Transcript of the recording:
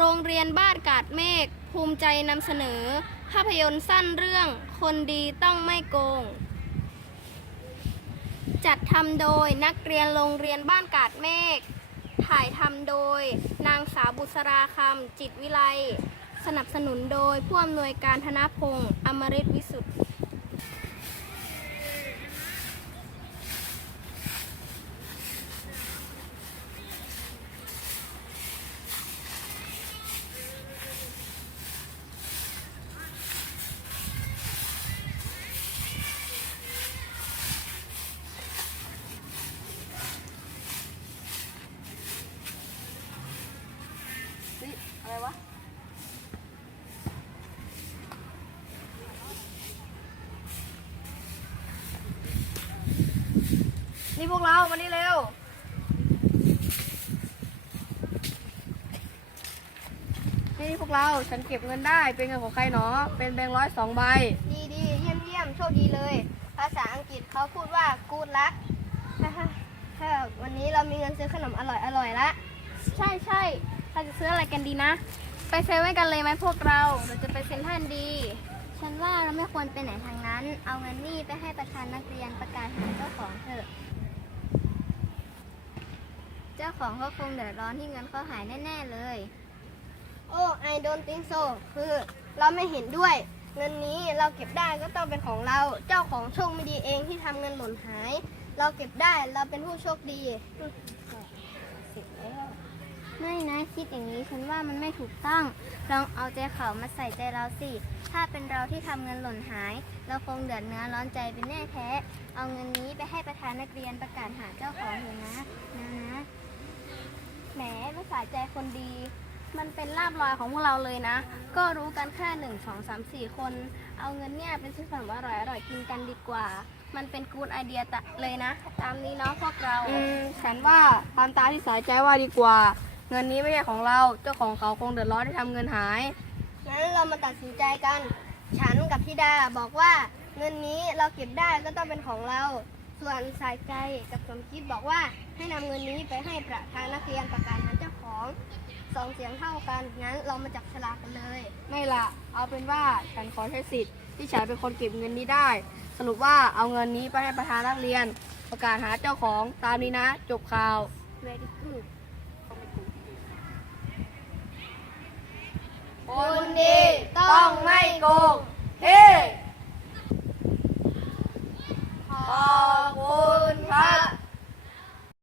โรงเรียนบ้านกาดเมฆภูมิใจนำเสนอ ภาพยนตร์สั้นเรื่อง คนดีต้องไม่โกง จัดทำโดยนักเรียนโรงเรียนบ้านกาดเมฆถ่ายทำโดย นางสาวบุษราคำจิตวิไล สนับสนุนโดยผู้อำนวยการธนพงศ์อมริตวิสุทธิ์ อะไรวะนี่พวกเรามานี่เร็ว นี่พวกเรา ฉันเก็บเงินได้ เป็นเงินของใครหนอ เป็นแบงค์ร้อยสองใบ ดีดีเยี่ยมเยี่ยมโชคดีเลย ภาษาอังกฤษเขาพูดว่ากูดลักถ้าวันนี้เรามีเงินซื้อขนมอร่อยอร่อยละ ใช่ใช่ เราจะซื้ออะไรกันดีนะ ไปเซเว่นกันเลยไหมพวกเราเราจะไปเซ็นทรัลดี ฉันว่าเราไม่ควรไปไหนทางนั้น เอาเงินนี่ไปให้ประธานนักเรียนประกาศหาเจ้าของเถอะ เจ้าของเขาคงเดือดร้อนที่เงินเขาหายแน่ๆเลย โอ้ I don't think so คือเราไม่เห็นด้วย เงินนี้เราเก็บได้ก็ต้องเป็นของเรา เจ้าของโชคไม่ดีเองที่ทำเงินหล่นหาย เราเก็บได้เราเป็นผู้โชคดี ไม่นะคิดอย่างนี้ฉันว่ามันไม่ถูกต้อง ลองเอาใจเขามาใส่ใจเราสิ ถ้าเป็นเราที่ทำเงินหล่นหาย เราคงเดือดเนื้อร้อนใจเป็นแน่แท้ เอาเงินนี้ไปให้ประธานนักเรียนประกาศหาเจ้าของเถอะนะนะนะแหมภาษาใจคนดี มันเป็นลาบลอยของพวกเราเลยนะ ก็รู้กันแค่หนึ่งสองสามสี่คน เอาเงินเนี่ยเป็นซื้อขนมอร่อยอร่อยกินกันดีกว่า มันเป็นกูดไอเดียตะเลยนะ ตามนี้เนาะพวกเรา อืมฉันว่าตามตาที่สายใจว่าดีกว่า เงินนี้ไม่ใช่ของเรา เจ้าของเขาคงเดือดร้อนที่ทำเงินหาย งั้นเรามาตัดสินใจกัน ฉันกับพี่ดาบอกว่าเงินนี้เราเก็บได้ก็ต้องเป็นของเรา ส่วนสายใจกับสมคิดบอกว่าให้นำเงินนี้ไปให้ประธานนักเรียนประกาศหาเจ้าของสองเสียงเท่ากัน งั้นเรามาจับฉลากกันเลย ไม่ละเอาเป็นว่าฉันขอใช้สิทธิ์ที่ฉันเป็นคนเก็บเงินนี้ได้ สรุปว่าเอาเงินนี้ไปให้ประธานนักเรียน ประกาศหาเจ้าของตามนี้นะ จบข่าว very good คนดี ต้องไม่โกงเฮ้